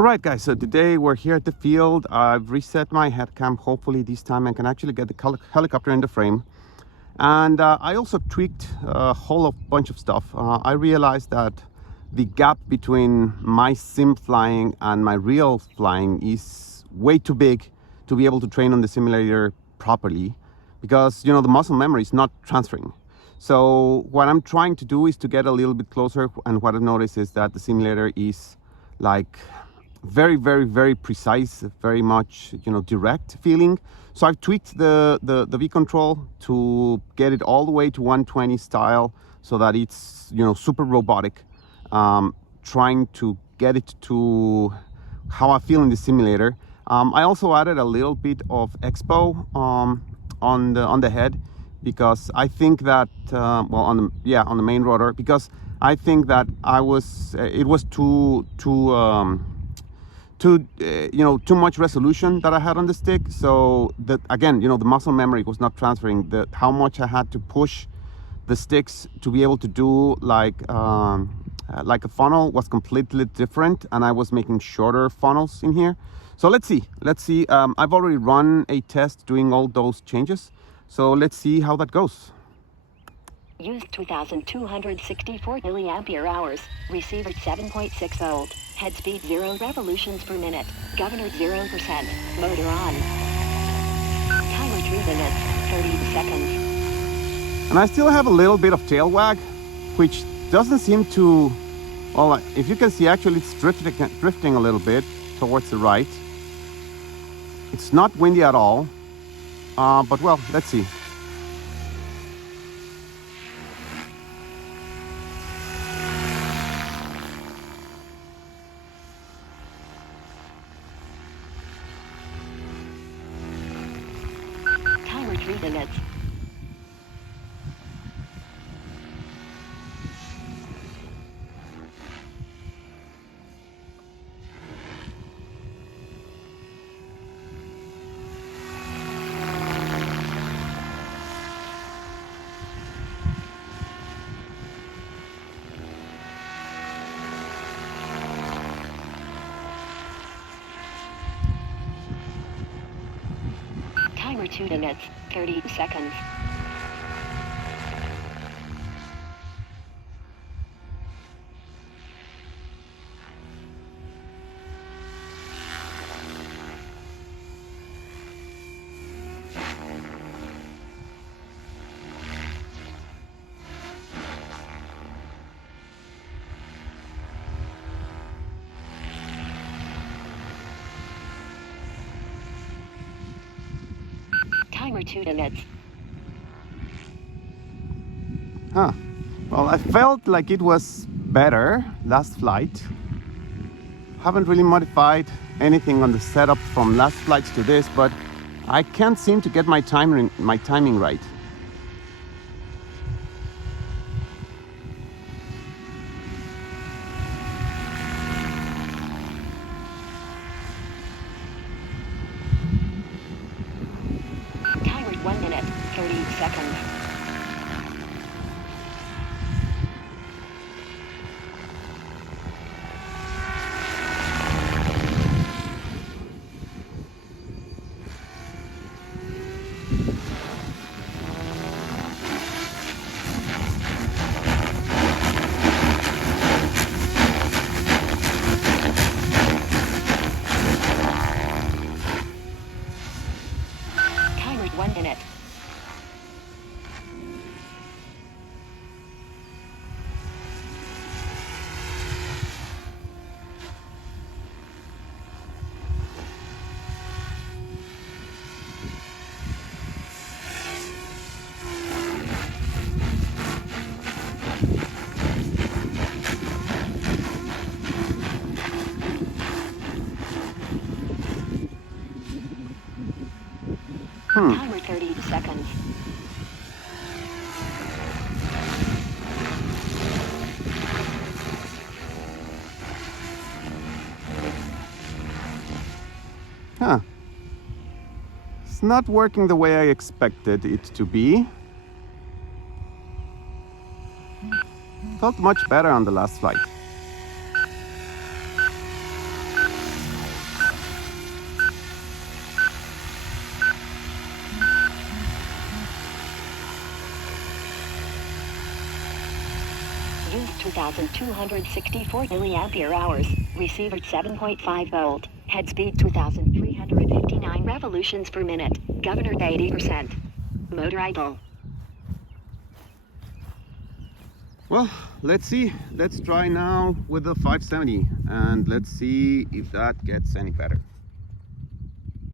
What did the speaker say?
All right, guys, so today we're here at the field. I've reset my head cam. Hopefully this time I can actually get the helicopter in the frame. And I also tweaked a whole bunch of stuff. I realized that the gap between my sim flying and my real flying is way too big to be able to train on the simulator properly, because, you know, the muscle memory is not transferring. So what I'm trying to do is to get a little bit closer, and what I've noticed is that the simulator is like very precise, very much, you know, direct feeling. So I've tweaked the V control to get it all the way to 120 style, so that it's, you know, super robotic. Trying to get it to how I feel in the simulator. I also added a little bit of expo on the head, because I think that well, on the main rotor, because I think that it was too you know, too much resolution that I had on the stick. So that, again, you know, the muscle memory was not transferring. How much I had to push the sticks to be able to do like a funnel was completely different, and I was making shorter funnels in here. So let's see. I've already run a test doing all those changes, so let's see how that goes. Used 2,264 milliampere hours. Receiver 7.6 volt. Head speed 0 revolutions per minute. Governor 0%. Motor on. Timer 3 minutes, 30 seconds. And I still have a little bit of tail wag, which doesn't seem to, well, if you can see, actually it's drifting a little bit towards the right. It's not windy at all, but well, let's see. Timer 3 minutes. Timer 2 minutes, 30 seconds. Timer 2 minutes. Huh. Well, I felt like it was better last flight. Haven't really modified anything on the setup from last flights to this, but I can't seem to get my timing right. Timer 1 minute, 30 seconds. Timer 1 minute. Timer 30 seconds. Huh. It's not working the way I expected it to be. Felt much better on the last flight. Used 2,264 milliampere hours. Receiver 7.5 volt. Head speed 2,359 revolutions per minute. Governor 80%. Motor idle. Well, let's see. Let's try now with the 570 and let's see if that gets any better.